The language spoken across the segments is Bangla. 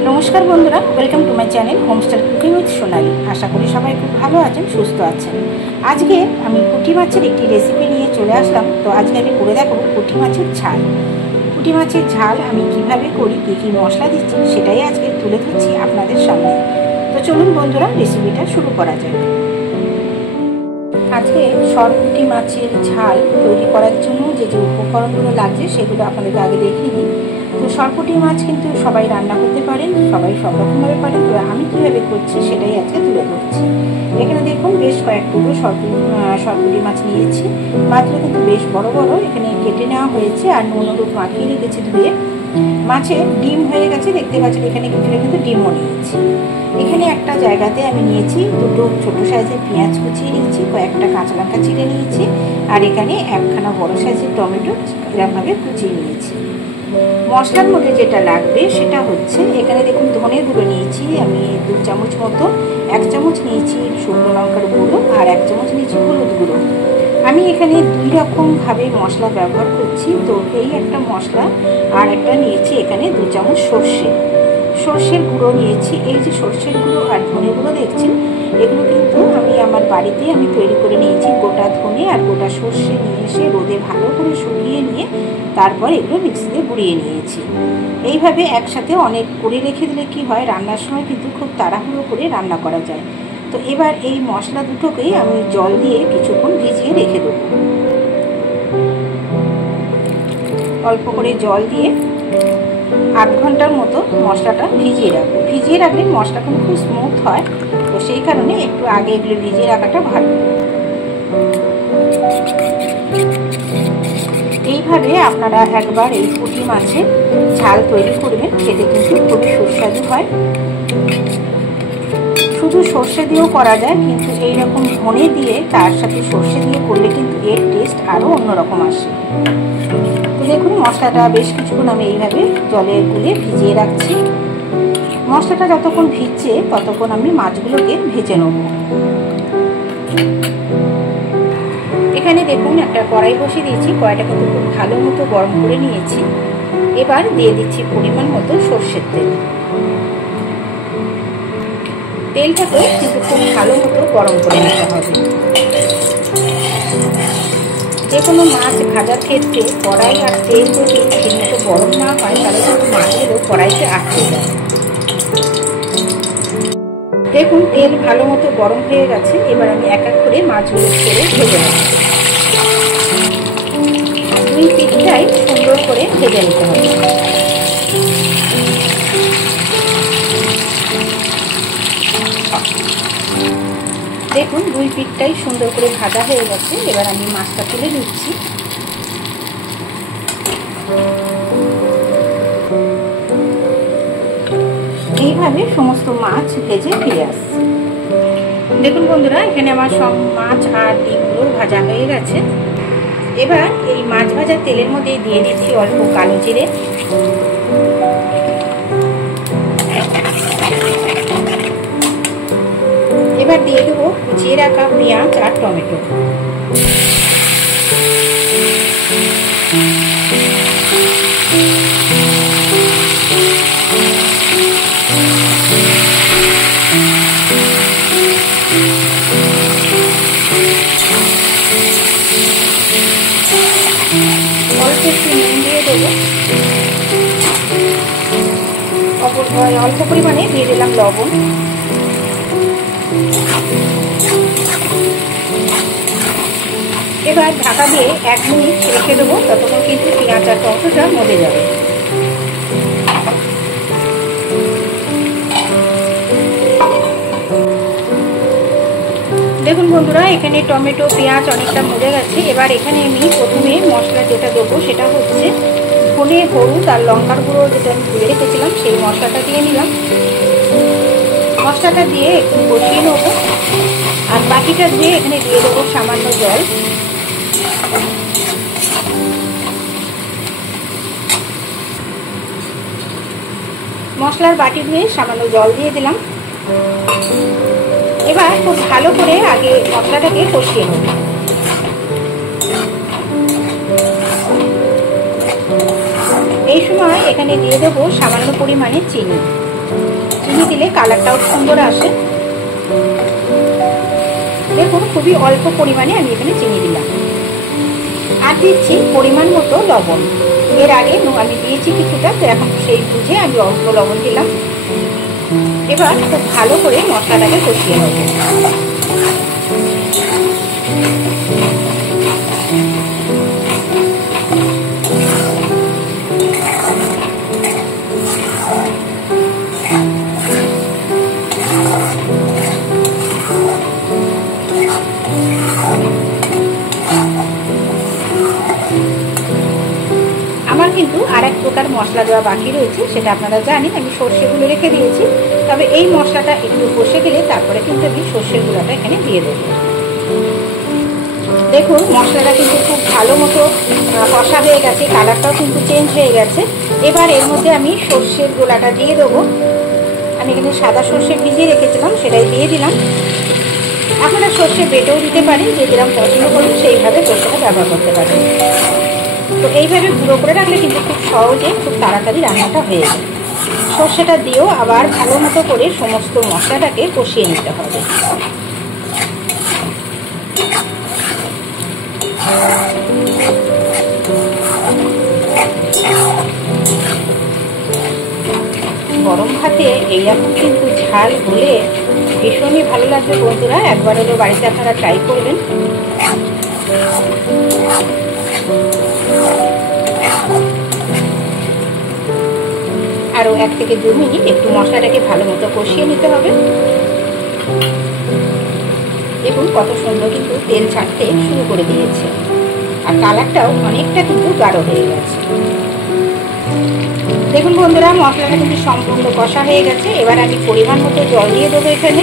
नमस्कार बंधुरा welcome to my channel homestyle cooking with Sonali. आशा करी सबाई खूब भालो आछेन सुस्थ आछेन। आज के आमी पुঁটি माछेर एकटी रेसिपि निये चले आसलाम। तो आज के आमी करे देखाबो पुঁটি माछेर झाल। पुঁটি माछेर झाल आमी किभाबे करी कि मशला दिচ্ছি सेटाई आजके तुले धरছি आपनादेर सामने। तो चलुन बंधुरा रेसिपिटा शुरू करा जाक। আজকে সরপুঁটি মাছের ঝাল তৈরি করার জন্য যে যে উপকরণগুলো লাগছে সেগুলো আপনাদের আগে দেখিয়ে দিই। তো সরপুঁটি মাছ কিন্তু সবাই রান্না করতে পারেন, সবাই সব রকমভাবে পারেন। তো আমি কীভাবে করছি সেটাই আজকে তুলে ধরছি। এখানে দেখুন বেশ কয়েক টুকরো সরপুঁটি মাছ নিয়েছি। মাছগুলো কিন্তু বেশ বড় বড়, এখানে কেটে নেওয়া হয়েছে আর নুন হলুদ মাখিয়ে রেখেছি ধুয়ে। মাছে ডিম হয়ে গেছে দেখতে পাচ্ছেন, এখানে কিছুটা কিন্তু ডিমও নিয়েছি। এখানে একটা জায়গাতে আমি নিয়েছি দুটো ছোটো সাইজের পেঁয়াজ কুচিয়ে নিয়েছি, কয়েকটা কাঁচা লঙ্কা চিড়ে নিয়েছি আর এখানে একখানা বড় সাইজের টমেটো এরকমভাবে কুচিয়ে নিয়েছি। মশলার মধ্যে যেটা লাগবে সেটা হচ্ছে এখানে দেখুন ধনে গুঁড়ো নিয়েছি আমি 2 চামচ মতো, 1 চামচ নিয়েছি শুকনো লঙ্কার গুঁড়ো আর 1 চামচ নিয়েছি হলুদ গুঁড়ো। আমি এখানে 2 রকমভাবে মশলা ব্যবহার করছি। তো এই একটা মশলা আর একটা নিয়েছি এখানে 2 চামচ সর্ষের গুঁড়ো নিয়েছি। এই যে সর্ষের গুঁড়ো আর ধনে গুঁড়ো দেখছেন এগুলো কিন্তু আমি আমার বাড়িতে তৈরি করে নিয়েছি। গোটা ধনে আর গোটা সর্ষে নিয়ে এসে রোদে ভালো করে শুকিয়ে নিয়ে তারপর এগুলো মিক্সিতে গুঁড়িয়ে নিয়েছি। এইভাবে একসাথে অনেক করে রেখে দিলে কি হয়, রান্নার সময় কিন্তু খুব তাড়াহুড়ো করে রান্না করা যায়। তো এবার এই মশলা দুটোকেই আমি জল দিয়ে কিছুক্ষণ ভিজিয়ে রেখে দেবো। অল্প করে জল দিয়ে 8 ঘন্টার মতো মশলাটা ভিজিয়ে রাখবো। ভিজিয়ে রাখলে মশলা কিন্তু খুব স্মুথ হয়, তো সেই কারণে একটু আগে এগুলো ভিজিয়ে রাখাটা ভালো। এইভাবে আপনারা একবার এই পুঁটি মাছের ঝাল তৈরি করবেন, খেতে কিন্তু খুবই সুস্বাদু হয়। শুধু সর্ষে দিয়েও করা যায়, কিন্তু এইরকম ধনে দিয়ে তার সাথে সর্ষে দিয়ে করলে কিন্তু এর টেস্ট আরও অন্যরকম আসে। তো দেখুন মশলাটা বেশ কিছুক্ষণ আমি এইভাবে জলে গুলে ভিজিয়ে রাখছি। মশলাটা যতক্ষণ ভিজছে ততক্ষণ আমি মাছগুলোকে ভেজে নেব। এখানে দেখুন একটা কড়াই বসিয়ে দিয়েছি, কড়াইটা কিন্তু খুব ভালো মতো গরম করে নিয়েছি। এবার দিয়ে দিচ্ছি পরিমাণ মতো সর্ষের তেল। তেলটাকে কিন্তু খুব ভালো মতো গরম করে নিতে হবে। যে কোনো মাছ ভাজার ক্ষেত্রে কড়াই আর তেল যদি ঠিকমতো গরম না হয় তাহলে কিন্তু মাছগুলো কড়াইতে আটকে যায়। দেখুন তেল ভালো মতো গরম হয়ে গেছে। এবার আমি এক এক করে মাছগুলো ছেড়ে ভেজে নেব। 2 পিঠটাই সুন্দর করে ভেজে নিতে হবে। দেখুন 2 পিঠটাই সুন্দর করে ভাজা হয়ে গেছে। এবার আমি মাছটা তুলে নিচ্ছি। এইভাবে সমস্ত মাছ ভেজে ফিরে আসছে। দেখুন বন্ধুরা এখানে আমার সব মাছ আর ডিমগুলো ভাজা হয়ে গেছে। এবার এই মাছ ভাজার তেলের মধ্যে দিয়ে দিচ্ছি অল্প কালো জিরে, এবার দিয়ে দেবো কুচিয়ে রাখা পেঁয়াজ আর টমেটো। অল্প একটু নুন দিয়ে দেবো, অল্প পরিমাণে দিয়ে দিলাম লবণ। এবার ঢাকা দিয়ে 1 মিনিট রেখে দেবো, ততক্ষণ কিন্তু পেঁয়াজ আর টমেটোটা মজে যাবে। দেখুন বন্ধুরা এখানে টমেটো পেঁয়াজ অনেকটা মজে গেছে। এবার এখানে আমি প্রথমে মশলা যেটা দেবো সেটা হচ্ছে ধনে হলুদ আর লঙ্কার গুঁড়ো যেটা আমি ধুয়ে রেখেছিলাম সেই মশলাটা দিয়ে নিলাম। মশলাটা দিয়ে একটু কষিয়ে নেব আর বাকিটা দিয়ে এখানে দিয়ে দেবো সামান্য জল। মশলার বাটি ধুয়ে সামান্য জল দিয়ে দিলাম। এবার খুব ভালো করে আগে মশলাটাকে কষিয়ে নেব। এই সময় এখানে দিয়ে দেবো সামান্য পরিমাণে চিনি। চিনি দিলে কালারটাও সুন্দর আসে। দেখুন খুবই অল্প পরিমাণে আমি এখানে চিনি দিলাম। আর দিচ্ছি পরিমাণ মতো লবণ। এর আগে আমি দিয়েছি কিছুটা, তো এখন সেই বুঝে আমি অল্প লবণ দিলাম। এবার খুব ভালো করে মশলাটাকে কষিয়ে নেব। আমার কিন্তু আর এক প্রকার মশলা দেওয়া বাকি রয়েছে, সেটা আপনারা জানেন। আমি সর্ষেগুলো রেখে দিয়েছি, তবে এই মশলাটা একটু কষে গেলে তারপরে কিন্তু আমি সর্ষের গুঁড়াটা এখানে দিয়ে দেবো। দেখুন মশলাটা কিন্তু খুব ভালো মতো কষা হয়ে গেছে, কালারটাও কিন্তু চেঞ্জ হয়ে গেছে। এবার এর মধ্যে আমি সর্ষের গোলাটা দিয়ে দেবো। আমি এখানে সাদা সর্ষে ভিজিয়ে রেখেছিলাম, সেটাই দিয়ে দিলাম। আপনারা সর্ষে বেটেও দিতে পারেন, যে যেরকম পছন্দ করুন সেইভাবে সর্ষেটা ব্যবহার করতে পারেন। তো এইভাবে গুঁড়ো করে রাখলে কিন্তু খুব সহজে খুব তাড়াতাড়ি রান্নাটা হয়ে যায়। সর্ষেটা দিয়েও আবার ভালো মতো করে সমস্ত মশলাটাকে কষিয়ে নিতে হবে। গরম ভাতে এইরকম কিন্তু ঝাল হলে ভীষণই ভালো লাগবে বন্ধুরা। একবার হলো বাড়িতে আপনারা ট্রাই করবেন। আরও 1 থেকে 2 মিনিট একটু মশলাটাকে ভালো মতো কষিয়ে নিতে হবে। দেখুন কত সুন্দর কিন্তু তেল ছাড়তে শুরু করে দিয়েছে, আর কালারটাও অনেকটা কিন্তু গাঢ় হয়ে গেছে। দেখুন বন্ধুরা মশলাটা কিন্তু সম্পূর্ণ কষা হয়ে গেছে। এবার আমি পরিমাণ মতো জল দিয়ে দেবো এখানে।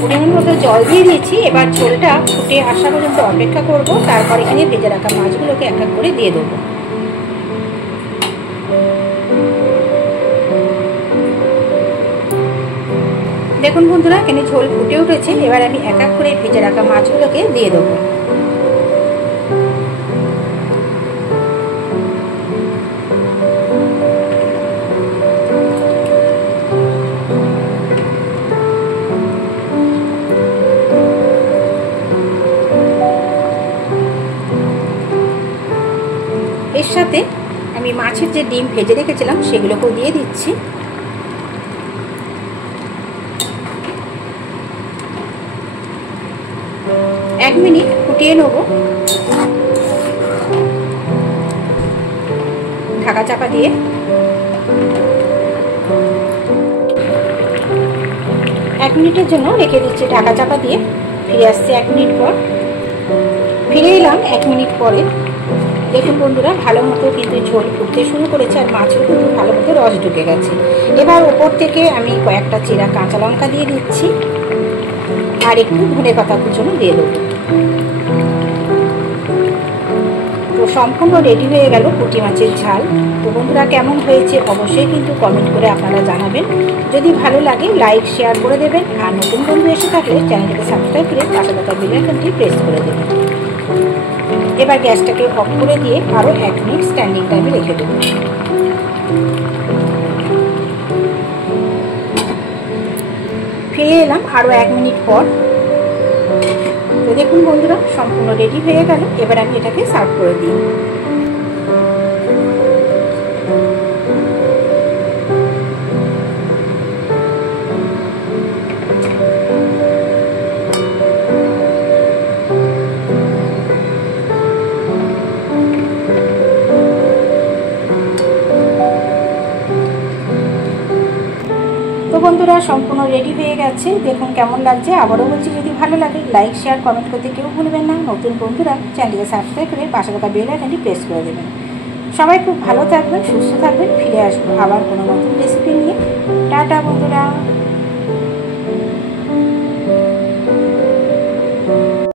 পরিমাণ মতো জল দিয়ে দিয়েছি। এবার ঝোলটা ফুটে আসা পর্যন্ত অপেক্ষা করব, তারপর এখানে ভেজে রাখা মাছগুলোকে এক এক করে দিয়ে দেবো। দেখুন বন্ধুরা এখানে ঝোল ফুটে উঠেছে। এবার আমি এক এক করে ভেজে রাখা মাছগুলোকে দিয়ে দেবো। এর সাথে আমি মাছের যে ডিম ভেজে রেখেছিলাম সেগুলোকেও দিয়ে দিচ্ছি। এক মিনিট ফুটিয়ে নেব, ঢাকা চাপা দিয়ে। 1 মিনিটের জন্য রেখে দিচ্ছি ঢাকা চাপা দিয়ে। ফিরে আসছি 1 মিনিট পর। ফিরে এলাম 1 মিনিট পরে। দেখুন বন্ধুরা ভালো মতো কিন্তু ঝোল ফুটতে শুরু করেছে, আর মাছেও কিন্তু ভালো মতো রস ঢুকে গেছে। এবার ওপর থেকে আমি কয়েকটা চেরা কাঁচা লঙ্কা দিয়ে দিচ্ছি, আর একটু ধনেপাতা কুচনো দিয়ে দেবো। তো সম্পূর্ণ রেডি হয়ে গেল পুঁটি মাছের ঝাল। তো বন্ধুরা কেমন হয়েছে অবশ্যই কিন্তু কমেন্ট করে আপনারা জানাবেন। যদি ভালো লাগে লাইক শেয়ার করে দেবেন, আর নতুন বন্ধু এসে থাকলে চ্যানেলটাকে সাবস্ক্রাইব করে পাশে থাকা বেল আইকনটি প্রেস করে দেবেন। এবার গ্যাসটাকে অফ করে দিয়ে আরও 1 মিনিট স্ট্যান্ডিং টাইমে রেখে দেবো। ফিরে এলাম আরও 1 মিনিট পর। তো দেখুন বন্ধুরা সম্পূর্ণ রেডি হয়ে গেল। এবার আমি এটাকে সার্ভ করে দিই। তো বন্ধুরা সম্পূর্ণ রেডি হয়ে গেছে। দেখুন কেমন লাগছে। আবারও বলছি যদি ভালো লাগে লাইক শেয়ার কমেন্ট করতে কেউ ভুলবেন না। নতুন বন্ধুরা চ্যানেলকে সাবস্ক্রাইব করে পাশে থাকা বেল আইকনটি প্রেস করে দেবেন। সবাই খুব ভালো থাকবেন, সুস্থ থাকবেন। ফিরে আসবো আবার কোনো নতুন রেসিপি নিয়ে। টাটা বন্ধুরা।